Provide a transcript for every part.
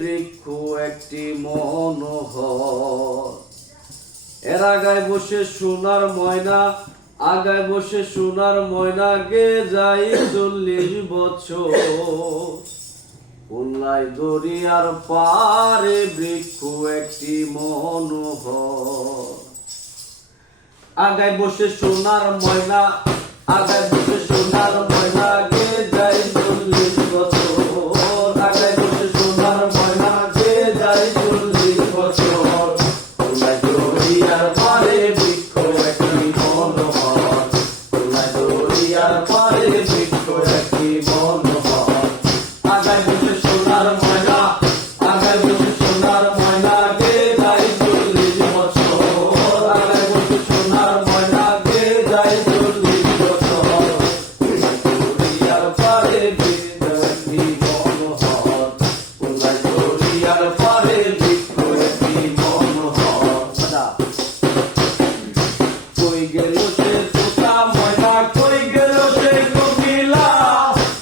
বৃক্ষ একটি মনোহর, এর আগায় বসে সোনার ময়না, আগায় বসে সোনার ময়না, গে যাই 40 বছর। খুলনায় দরিয়ার পারে বৃক্ষ একটি মনোহর, আগায় বসে সোনার ময়না, আগায় বসে সোনার ময়না, গে যাই 40 বছর। আগায় বসে সোনার ময়না, গে যাই 40 বছর। খুলনায় দরিয়ার পারে বৃক্ষ একটি মনোহর, খুলনায় দরিয়ার পারে বৃক্ষ একটি মনোহর। আগায় বসে সোনার ময়না, আগায় বসে সোনার ময়না, গে যাই 40 বছর। আগায় বসে সোনার ময়না, গে যাই 40 বছর। দরিয়ার পারে বৃক্ষ একটি মনোহর, খুলনায় দরিয়ার পারে বৃক্ষ একটি মনোহর। কই গেল সে তোতা ময়না, কই গেল সে কোকিলা,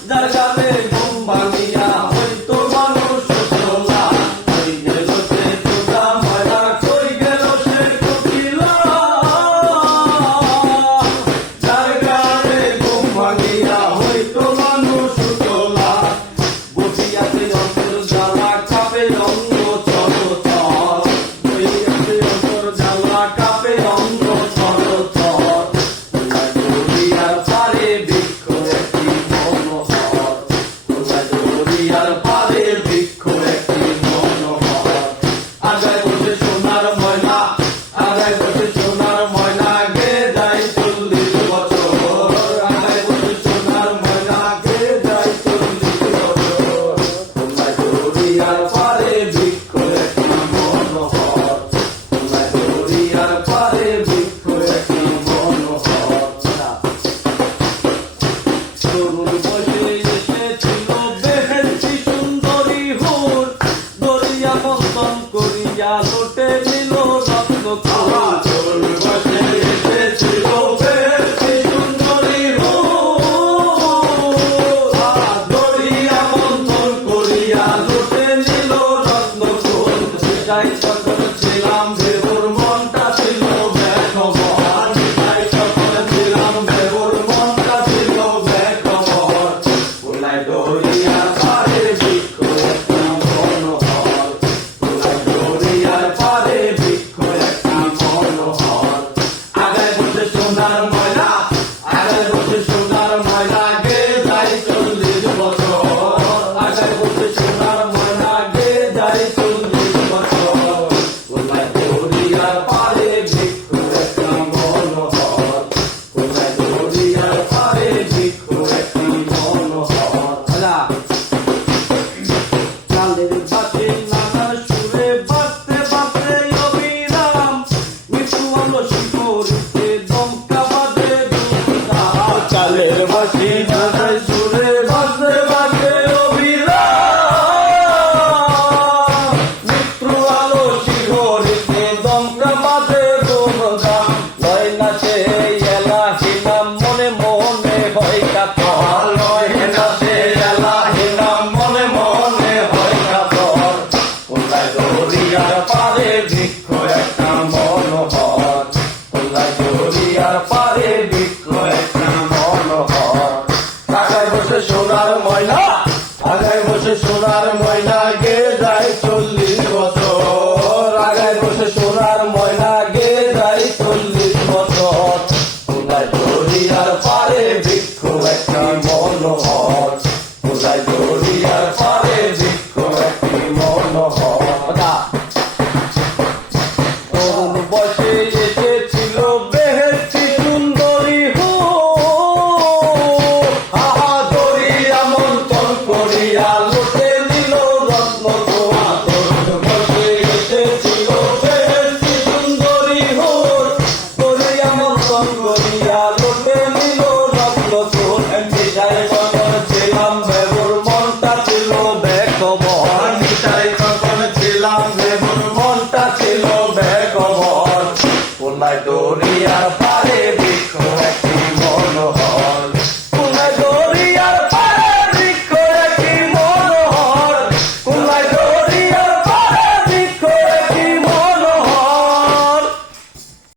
যার গানে ঘুম ভাঙিয়া হইতো মানুষ চলা। কই গেল সে তোতা ময়না, কই গেল সে কোকিলা, যার গানে ঘুম ভাঙিয়া হইতো মানুষ চলা। বসিয়াছে অন্তর জ্বালা, কাঁপে অঙ্গ চরচর। বসিয়াছে অন্তর জ্বালা, কাঁপে অঙ্গ চরচর। খুলনায় দরিয়ার পারে বৃক্ষ একটি মনোহর, খুলনায় দরিয়ার পারে বৃক্ষ একটি মনোহর। আগায় বসে সোনার ময়না, আগায় বসে সোনার ময়না, গে যাই 40 বছর। আগায় বসে সোনার ময়না, গে যাই 40 বছর। খুলনায় দরিয়ার পারে বৃক্ষ একটি মনোহর, খুলনায় দরিয়ার পারে বৃক্ষ একটি মনোহর। তরুণ বসে এসেছিল বেহেশতি সুন্দরী হুর, দরিয়া মন্থন করিয়া লোটে নিল রত্নকুল। তরুণ বসে এসেছিল বেহেশতি সুন্দরী হুর, দরিয়া মন্থন করিয়া লোটে নিল রত্নকুল। সেটাই সকল ছিলাম দেবর, মনটা ছিল বেখবর। সেটাই সকল ছিলাম দেবর, মনটা ছিল বেখবর। খুলনায় দরিয়ার পারে বৃক্ষ একটি মনোহর, খুলনায় দরিয়ার পারে বৃক্ষ একটি মনোহর। আগায় বসে সোনার ময়না, আগায় বসে সোনার ময়না, গে যাই 40 বছর। আগায় বসে সোনার ময়না, গে যাই 40 বছর। খুলনায় দরিয়ার পারে বৃক্ষ একটি মনোহর, খুলনায় দরিয়ার পারে বৃক্ষ একটি মনোহর। চালের বাসে নানার সুরে বাজতে বাজতে অবিরাম, মৃত্যু আলো শিকড়িতে দমকা বাজে দুমদাম। চালের বাসে নানার সুরে বাজতে বাজতে অবিরাম, মৃত্যু আলো শিকড়িতে দমকা বাজে দুমদাম। লয় নাচে এলাহি নাম, মনে মনে হয় কাতর। লয় নাচে এলাহি নাম, মনে মনে হয় কাতর। খুলনায় দরিয়ার পারে বৃক্ষ একটা মনোহর, খুলনায় দরিয়ার পারে বৃক্ষ একটা মনোহর। আগায় বসে সোনার ময়না, আগায় বসে সোনার ময়না, গে যাই 40 বছর। আগায় বসে সোনার ময়না, গে যাই 40 বছর। খুলনায় দরিয়ার পারে বৃক্ষ একটি মনোহর, খুলনায় দরিয়ার পারে বৃক্ষ একটি মনোহর। তরুণ বসে এসেছিল বেহেশতি সুন্দরী হুর, আহা দরিয়া মন্থন করিয়া লোটে নিল রত্নকুল। তরুণ বসে এসেছিল বেহেশতি সুন্দরী হুর, দরিয়া মন্থন করিয়া লোটে নিল রত্নকুল। নিশায় সকল ছিলাম বেবর, মনটা ছিল বেখবর। নিশায়